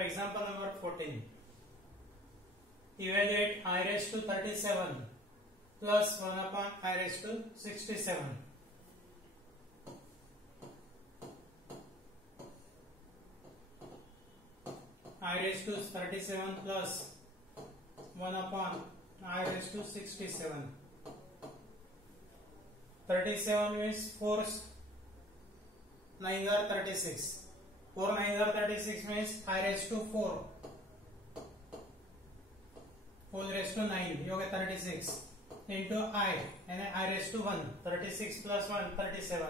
example number 14. Evaluate I raised to 37 plus 1 upon I raised to 67. I raised to 37 plus 1 upon I raised to 67. 37 means 4 9s are 36. 4 9s are 36 means I raised to 4 whole raised to 9 you get 36 into I and I raised to 1. 36 plus 1 37.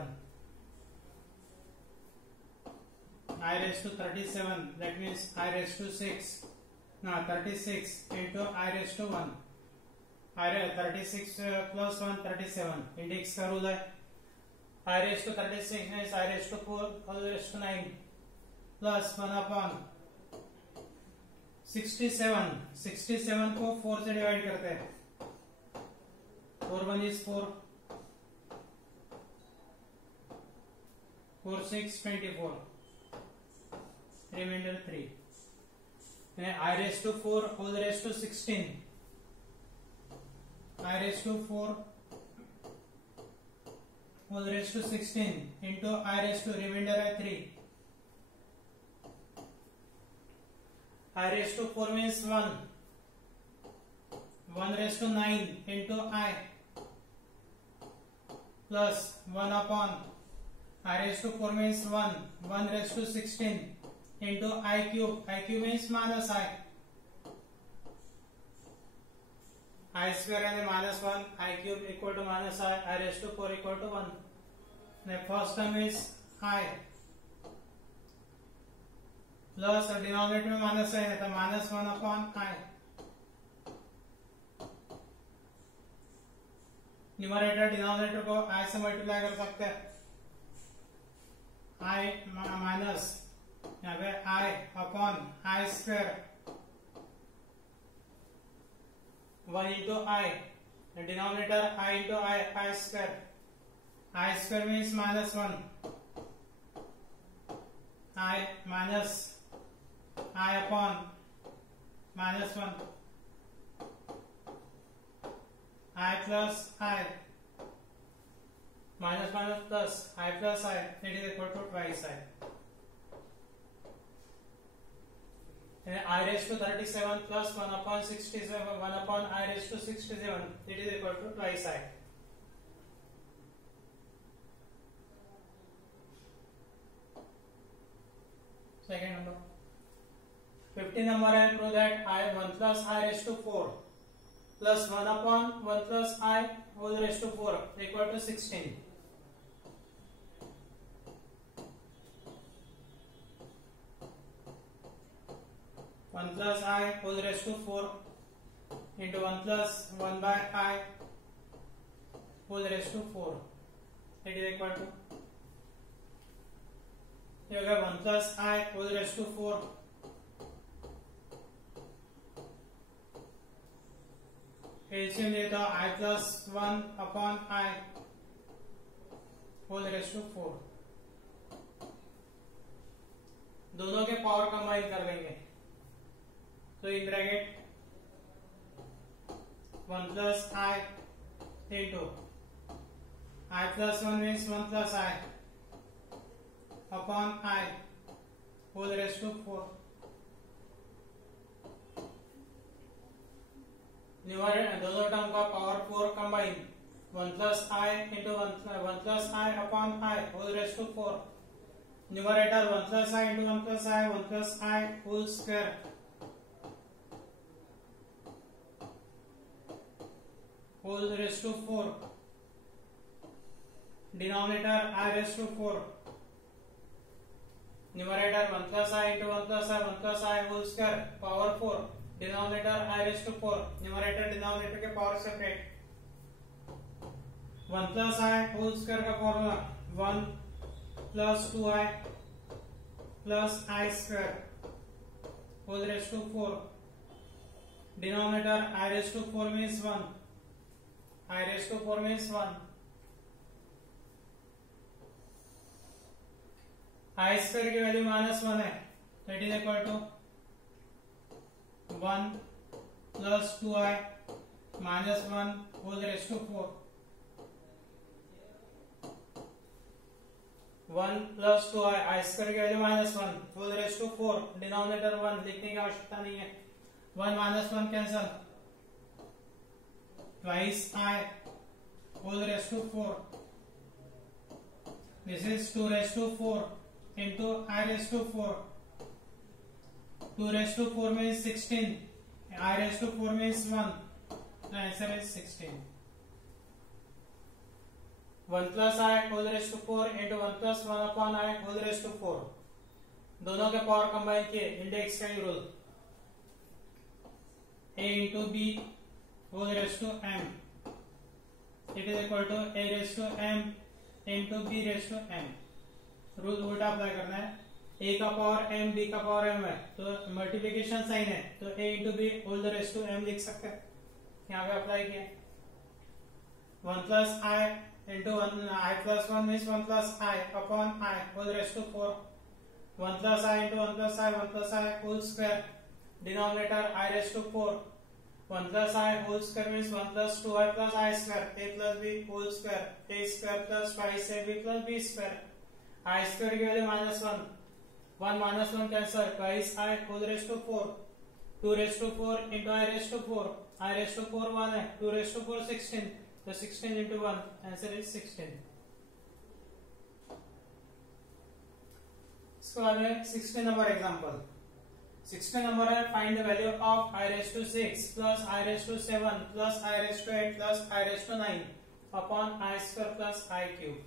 I raised to 37 that means I raised to 6. Now 36 into I raised to 1. 36 plus 1 37 index का rule है. I raised to 36 means I raised to 4 whole raised to 9 plus 1 upon 67. 67 को 4 से divide करते हैं. 4 1 is 4. 4 6 24. Remainder 3. And I raised to 4 whole raised to 16. I raised to 4 whole raised to 16 into I raised to remainder है 3. I raised to 4 means 1. 1 raised to 9 into I plus 1 upon I raised to 4 means 1. 1 raised to 16 into I cube. I cube means minus I. I square and minus 1. I cube equal to minus I. I raised to 4 equal to 1. The first term is I. Plus denominator में minus है तो minus 1 upon I. Numerator denominator को I से multiply कर सकते हैं. I minus यहाँ पे I upon I square 1 into I. Denominator I into I square. I square means minus 1. I minus I upon minus 1. I plus I. Minus minus plus I plus I. It is equal to twice I. And I raised to 37 plus 1 upon 67. 1 upon I raised to 67. It is equal to twice I. Second number. 15 number I prove that I 1 plus I raised to 4 plus 1 upon 1 plus I whole raised to 4 equal to 16. One plus I whole raised to 4 into 1 plus 1 by I whole raised to 4. It is equal to you have 1 plus I whole raised to 4. LCM लेता I plus 1 upon I whole raised to 4. दोनों के power combine कर देंगे तो in bracket 1 plus I into I plus 1 means 1 plus I upon I whole raised to 4. दोनों term का power 4 combine 1 plus I into 1 plus I upon I whole raised to 4. Numerator 1 plus I into 1 plus I 1 plus I whole square whole raised to 4. Denominator I raised to 4. Numerator 1 plus I into 1 plus I 1 plus I whole square power 4. Denominator I raised to 4. Numerator denominator के power separate. 1 plus I whole square का formula 1 plus 2I plus I square whole raised to 4. Denominator I raised to 4 means 1. I raised to 4 means 1. I square की value -1 है. That is equal to 1 plus 2i minus 1 whole raised to 4. 1 plus 2i, i square की value minus 1 whole raise to 4, denominator 1 लिखने की आवश्यकता नहीं है, 1 minus 1 cancel, twice i whole raise to 4, this is 2 raise to 4 into i raise to 4, 2 raise to 4 means 16, i raise to 4 means 1, the answer is 16. 1 plus i whole raised to 4 into 1 plus 1 upon i whole raised to 4, दोनों के power combine किए, index का rule, a into b whole raised to m, it is equal to a raised to m into b raised to m. Rule उल्टा apply करना है, a का power m, b का power m है, तो multiplication sign है, तो a into b whole raised to m लिख सकते हैं, यहाँ पे अप्लाई किया. 1 plus i into 1 I plus 1 means 1 plus I upon I whole raised to 4, 1 plus I into 1 plus I whole square, denominator I raised to 4, 1 plus I whole square means 1 plus 2I plus I square, a plus b whole square, a square plus twice ab plus b square, I square की value minus 1, 1 minus 1 cancel, twice I whole raised to 4, 2 raised to 4 into I raised to 4, I raised to 4 1 है, 2 raised to 4 16, so 16 into 1, answer is 16. इसके बाद में 16 number example, 16 number है find the value of i raised to 6 plus i raised to 7 plus i raised to 8 plus i raised to 9 upon i square plus i cube.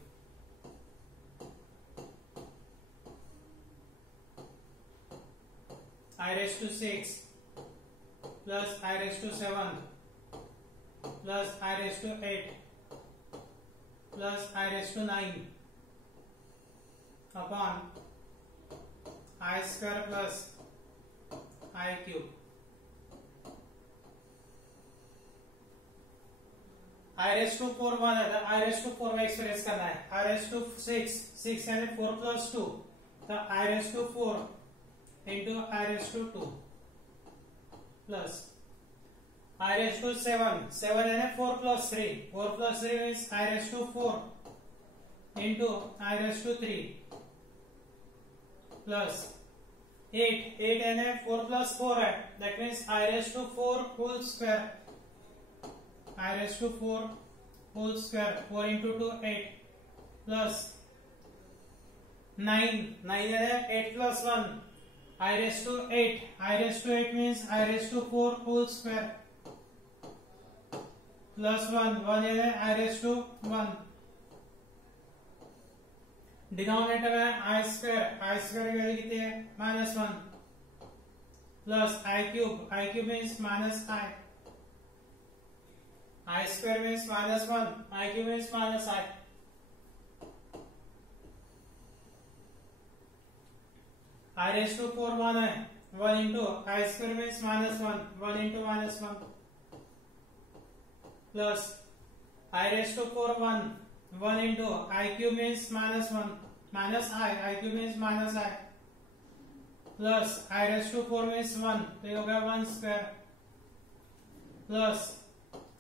I raised to 6 plus I raised to 7 plus I raised to 8 plus I raised to 9 upon I square plus I cube. I raised to 4 1 है, I raised to 4 में express करना है, I raised to 6 यानी 4 plus 2, तो I raised to 4 into I raised to 2 plus I raised to 7 यानी 4 plus 3, 4 plus 3 means I raised to 4 into I raised to 3 plus 8 यानी 4 plus 4 है, that means I raised to 4 whole square, I raised to 4 whole square, 4 into 2 8 plus 9 यानी 8 plus 1, I raised to 8, I raised to 8 means I raised to 4 whole square plus 1 यानी I raised to 1, denominator है I square की value कितनी है -1 plus I cube means minus I square means -1, I cube means minus I. I raised to 4 1 है, 1 into I square means -1, 1 into -1 plus I raised to 4 1 into I cube means -1, minus I cube means minus I plus I raised to 4 means 1, तो ये हो गया 1 square plus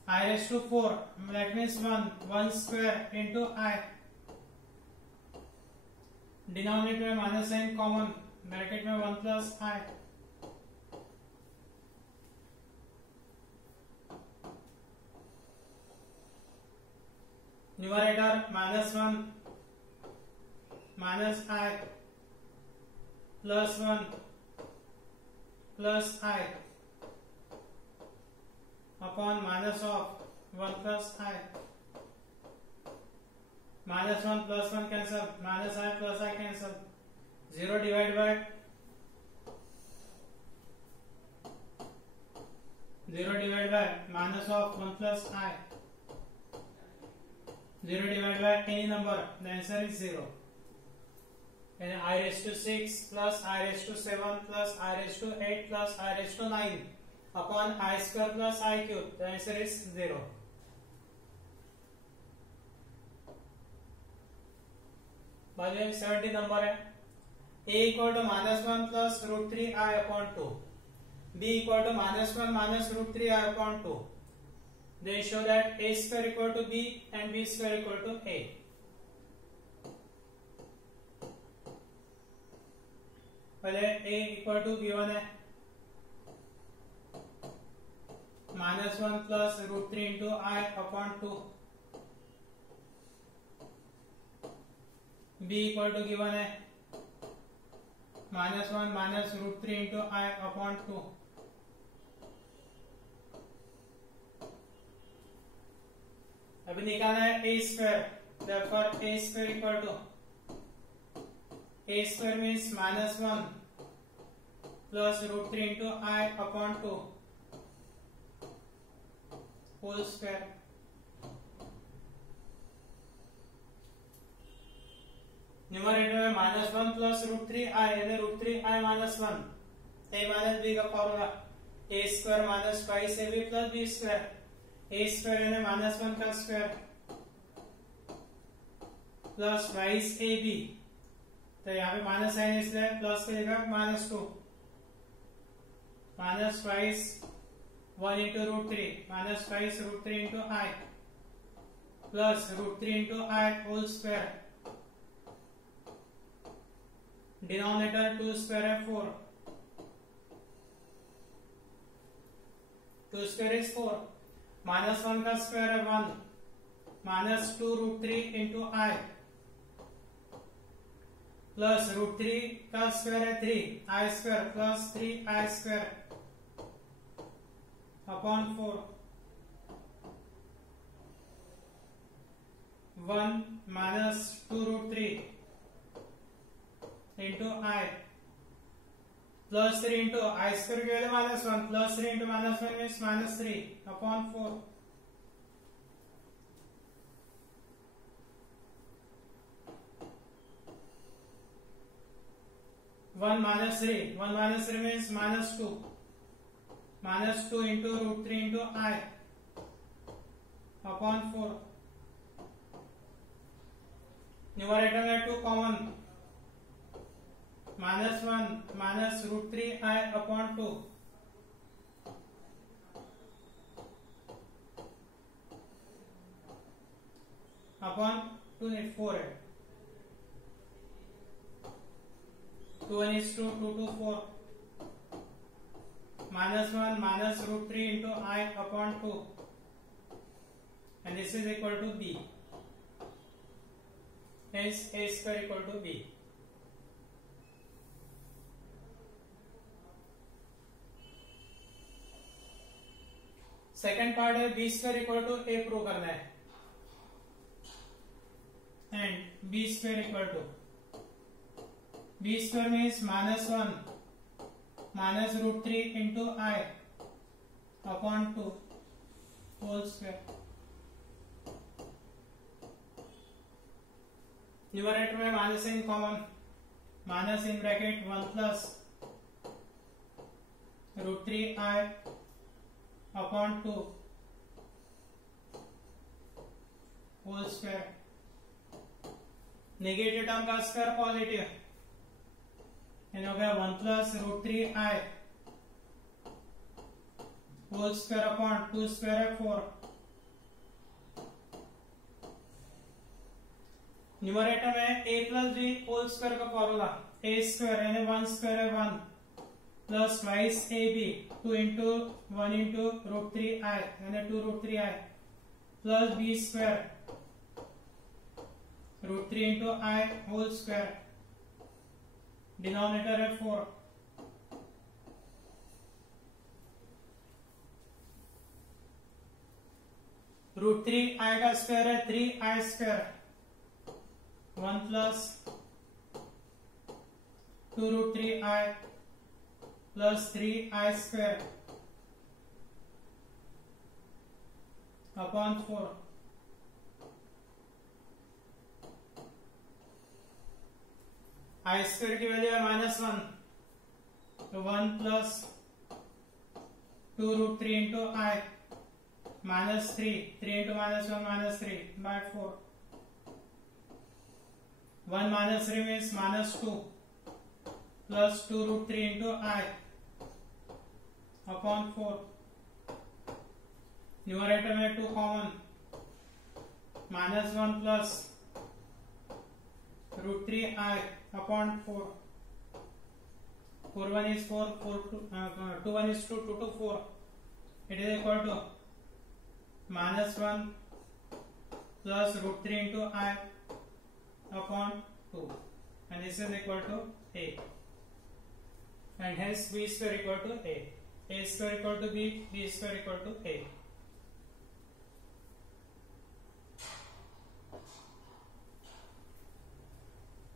I raised to 4, that means 1 square into I, denominator में minus sign common, bracket में 1 plus I, numerator -1 minus I plus 1 plus I upon minus of 1 plus I, -1 plus 1 cancel, minus I plus I cancel, 0 divided by minus of 1 plus I, 0 divided by any number, the answer is 0. And I raised to 6 plus I raised to 7 plus I raised to 8 plus I raised to 9 upon I square plus I cube, the answer is 0. बाद में 70 number है, a equal to -1 plus √3i upon 2. b equal to -1 minus root 3 I upon 2. They show that a square equal to b and b square equal to a. पहले a equal to b1 है, -1 plus root 3 into I upon 2. b equal to given है, -1 minus root 3 into I upon 2. अभी निकालना है a square. Therefore a square equal to a square means -1 plus root 3 into I upon 2 whole square. Numerator में -1 plus root 3i यानी root 3i minus 1 a minus b का formula a square minus twice ab plus b square. a square यानी -1 का square plus twice ab, तो यहाँ पे minus sign इसलिए plus की जगह -2 minus twice 1 into root 3 minus twice root 3 into I plus root 3 into I whole square. Denominator 2 square है 4. 2 square is 4. -1 का स्क्वायर है 1 minus 2 root 3 into I plus root 3 का स्क्वायर है 3 I square plus 3I square upon 4. 1 minus 2 root 3 into I plus 3 into I square की value -1 plus 3 into -1 means -3 upon 4. One minus three means -2. -2 into root 3 into I upon 4. Numerator में 2 common, -1 minus root 3 I upon 2 upon 2 is 4 है. 2 1 is 2, 2 2 4. -1 minus root 3 into I upon 2, and this is equal to b. Hence a square equal to b. Second part है b square equal to a prove करना है, and b square equal to b square means -1 minus root 3 into I upon 2 whole square. Numerator में minus in common, minus in bracket 1 plus root 3I upon 2 whole square. Negative term का square positive हो गया 1 plus root 3I whole square upon 2 square है 4. Numerator में a plus b whole square का formula a square यानी 1 square है 1 plus twice ab 2 into 1 into root 3I यानी 2 root 3I plus b square root 3 into I whole square. Denominator है 4. Root 3 I का square है 3I square 1 plus 2 root 3I plus 3I square upon 4. I square की value है -1, तो 1 plus 2 root 3 into I -3 into -1 -3 by 4. 1 minus 3 means -2 plus 2 root 3 into I upon 4, numerator में 2 common, -1 plus √3i upon 4, 4 1 is 4, 2 1 is 2, 2 to 4, it is equal to -1 plus √3 into I upon 2, and this is equal to A, and hence B square equal to A square equal to B square equal to A.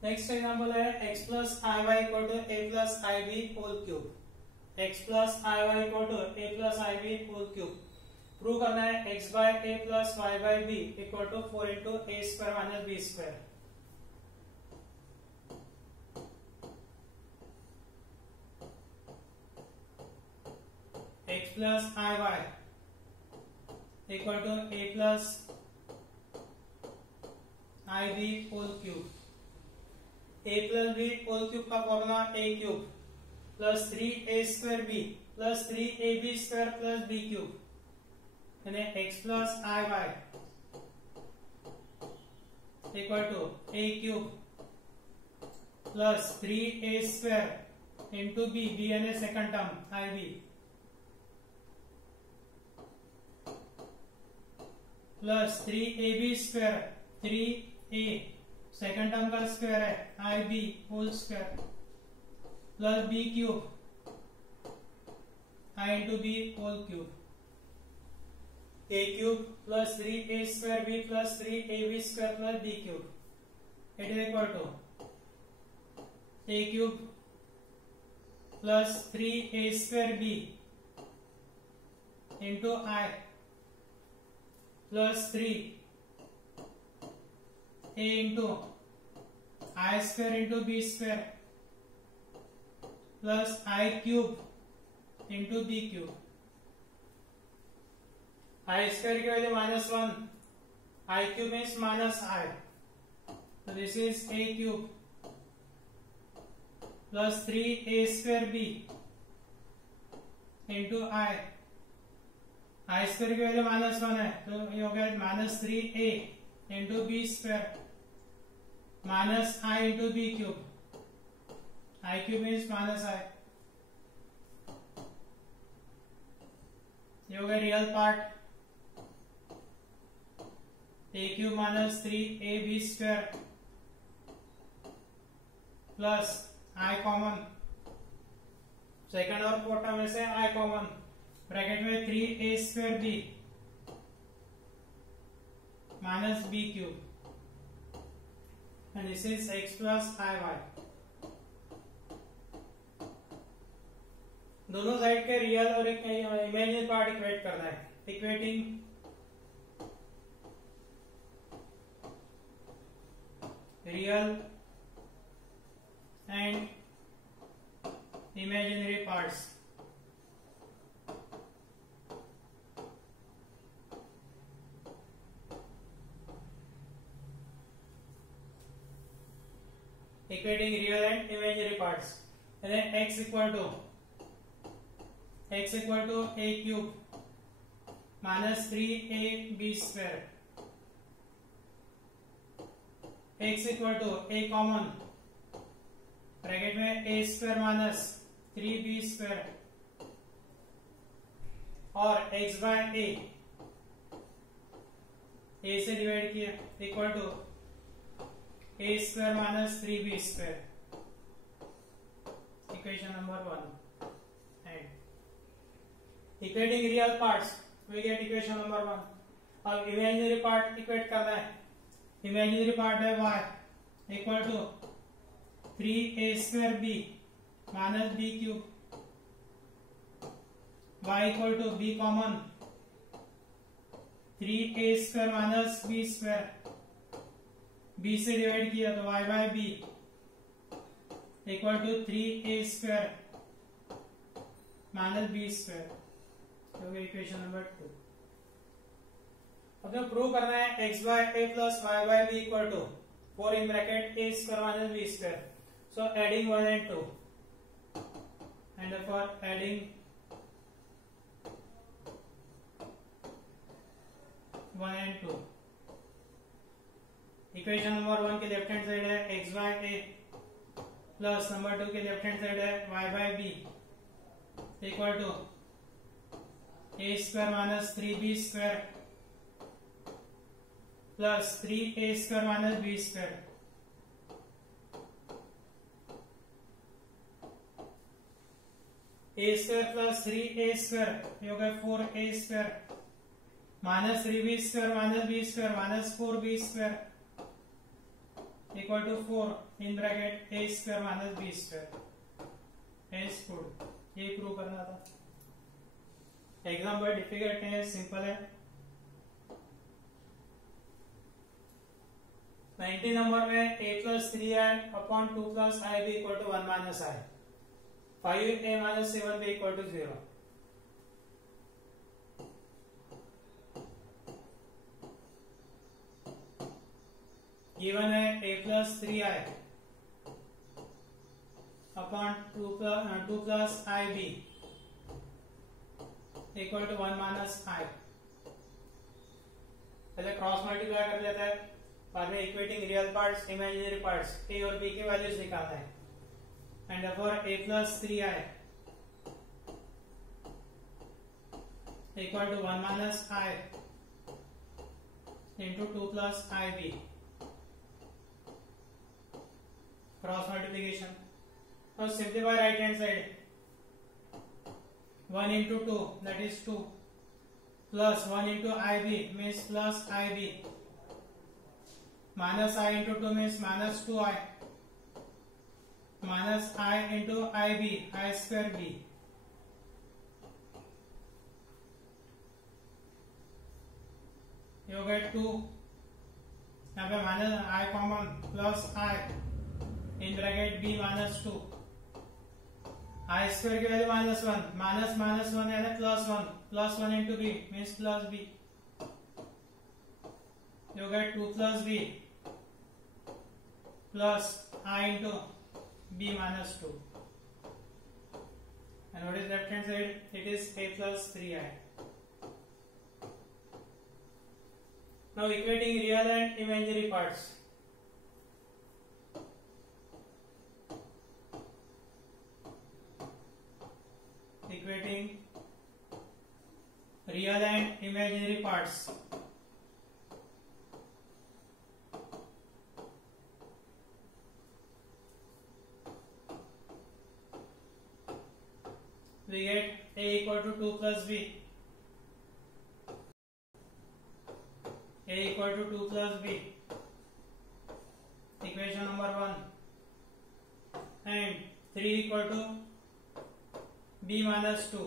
Next example है x plus I Y equal to A plus I B whole cube, x plus I Y equal to A plus I B whole cube. Prove करना है x by A plus Y by B equal to 4 into A square minus B square. x plus I Y equal to A plus I B whole cube. a plus B whole cube का formula a cube plus 3a square B plus 3ab square plus b cube, यानी x plus I Y equal to a cube plus 3a square into b, यानी second term I B, plus 3ab square 3a second term का square है I B whole square plus B cube I into B whole cube, A cube plus 3a square B plus 3ab square plus B cube, it is equal to A cube plus 3a square b into i plus 3a into i square into b square plus i cube into b cube. I square की value -1, i cube means minus i, तो this is a cube plus 3a square b into i, i square की value -1 है तो ये हो गया -3a into b square minus i into b cube, i cube means minus i, ये हो गया real part, A cube minus 3ab square plus i common, second और फोर्थ टर्म में से आई कॉमन, ब्रैकेट में 3a square b minus b cube, and this is x plus i y। दोनों side के real और एक imaginary part equate करना है, equating real and imaginary parts. Equating real and imaginary parts, and then x equal to a cube minus 3ab square, x equal to a common, bracket में a square minus 3b square और x by a से divide किया equal to a square minus 3b square, equation number 1, and equating real parts we get equation number 1। अब imaginary part equate करना है, imaginary part है y equal to 3a square b minus b cube, y equal to b common 3a square minus b square, b से divide किया तो y by b equal to 3a square minus b square, तो equation number 2। अब जो prove करना है x by a plus y by b equal to 4 in bracket a square minus b square, so adding 1 and 2 and for adding 1 and 2। Equation number 1 के left hand side है x by a plus number 2 के left hand side है y by b equal to a square minus 3b square plus 3a square minus b square. a square plus 3a square ये हो गया 4a square minus 3b square minus b square minus 4b square equal to 4 in bracket a square minus b square is proved. ये prove करना था। Exam बड़ा difficult है, simple है। 90 number में a plus 3i upon 2 plus i b equal to 1 minus i 5a minus 7b equal to 0। Given है a plus 3i upon 2 plus ib equal to 1 minus i। पहले cross multiply कर लेता है, बाद में equating real parts imaginary parts a और b के values निकालना है। And therefore a plus 3i equal to 1 minus I into 2 plus ib cross multiplication। Now simplify right hand side, 1 into 2 that is 2 plus 1 into ib means plus ib minus I into 2 means minus 2i minus I into ib I square b you get 2 यहाँ पे minus I common plus I in bracket b minus 2 I square की value minus 1 minus minus 1 यानी plus 1 into b means plus b you get 2 plus b plus I into b minus 2 and what is left hand side? It is a plus 3i. Now equating real and imaginary parts. Equating real and imaginary parts. We get a equal to 2 plus b. A equal to 2 plus b. Equation number 1. And 3 equal to b minus 2.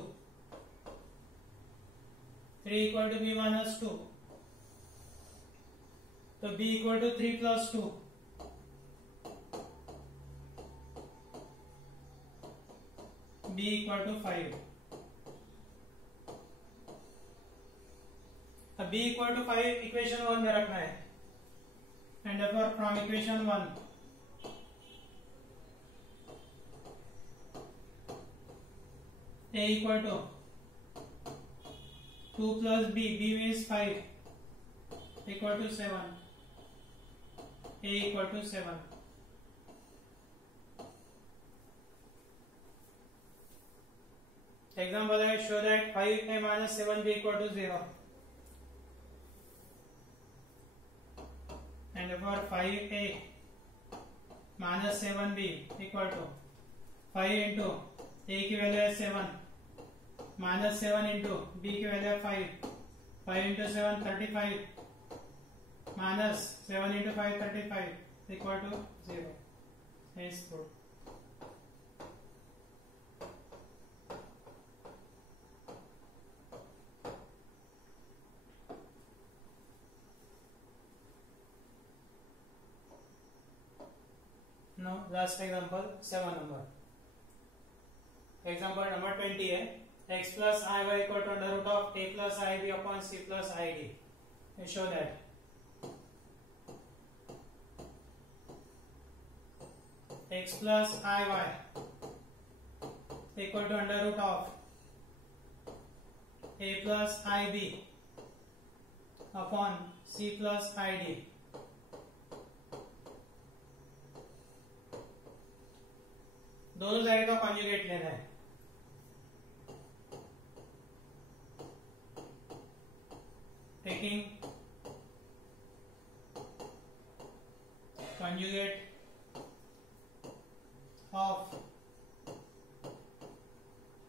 3 equal to b minus 2. So b equal to 3 plus 2. b equal to 5. अब b equal to 5 equation 1 में रखना है and therefore from equation 1 a equal to 2 plus b means 5 equal to 7 a equal to 7। Example है show that 5a minus 7b equal to 0 and therefore 5a minus 7b equal to 5 into a की value है 7 minus 7 into b की value है 5 5 into 7 35 minus 7 into 5 35 equal to 0 is proved। Now last example 7 number। Example number 20 है x plus I y equal to under root of a plus I b upon c plus I d। I show that x plus I y equal to under root of a plus I b upon c plus I d. दोनों side का conjugate लेना है। Taking conjugate of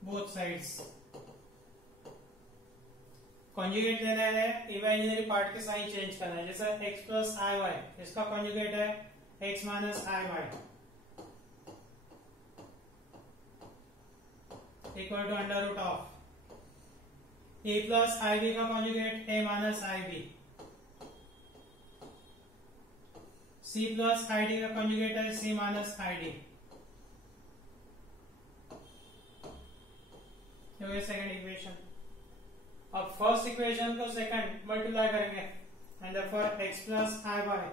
both sides। Conjugate लेना है, imaginary part के sign change करना है। जैसे x प्लस आई वाई, इसका कॉन्जुगेट है x minus I Y equal to under root of a plus I b का conjugate a minus I b, c plus I d का कॉन्जुगेट है c minus आई d. Second equation. अब first equation को second multiply करेंगे and for x plus I Y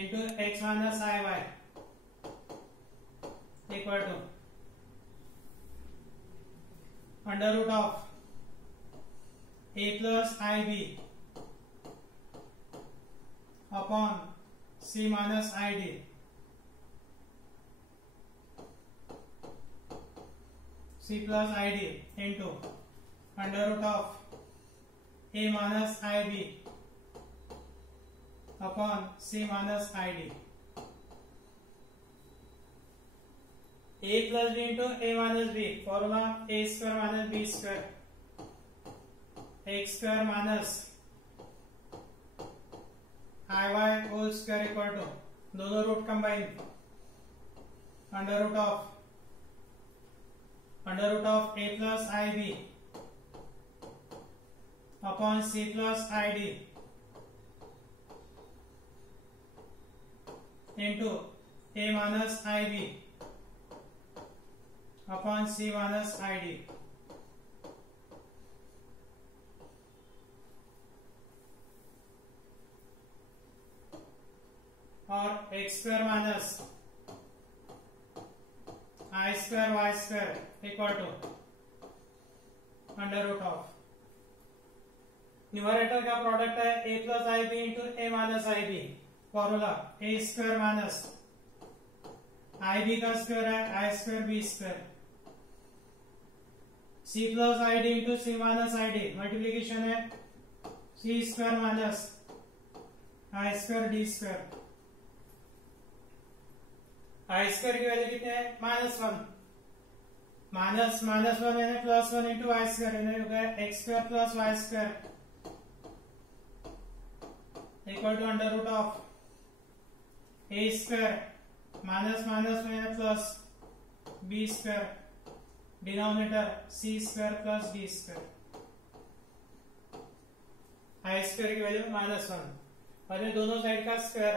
into x minus I Y equal to under root of a plus I B upon c minus I D c plus I D into under root of a minus I B upon c minus I D. a plus B into a minus B, formula a square minus B square, x square minus I Y whole square equal to दोनों root combine under root of a plus I B upon c plus I D into a minus I B upon c minus I d. और x square minus I square y square equal to under root of numerator का product है a plus I b into a minus I b, formula a square minus I b का square है i square b square, c plus I D into C minus I D, multiplication है c square minus आई square D square. आई square की value कितने है -1, -1 यानी +1 into i square यानी हो गया x square plus y square equal to under root of a square minus में plus b square denominator c square plus d square. आई square की value -1 और ये दोनों साइड का square,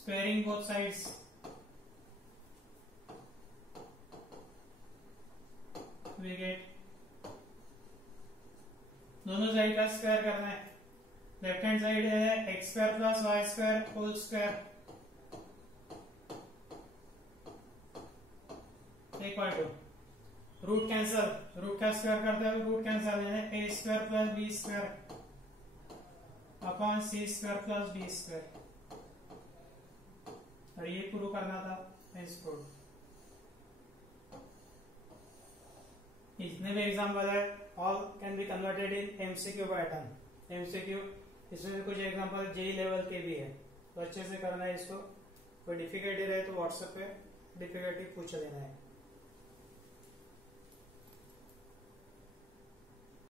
squaring both sides we get, दोनों side का square करना है। लेफ्ट हैंड साइड है x square plus y square whole square equal to root cancel, root का स्क्वायर करते हैं रूट कैंसल यानी a square plus b square upon c square plus d square. और ये प्रूव करना था इस प्रूव। इतने भी एग्जाम्पल है, all can be converted in MCQ pattern. MCQ इसमें भी कुछ एग्जाम्पल जेई लेवल के भी है, तो अच्छे से करना है इसको। कोई डिफिकल्टी रहे तो व्हाट्सएप पे डिफिकल्टी पूछ लेना है।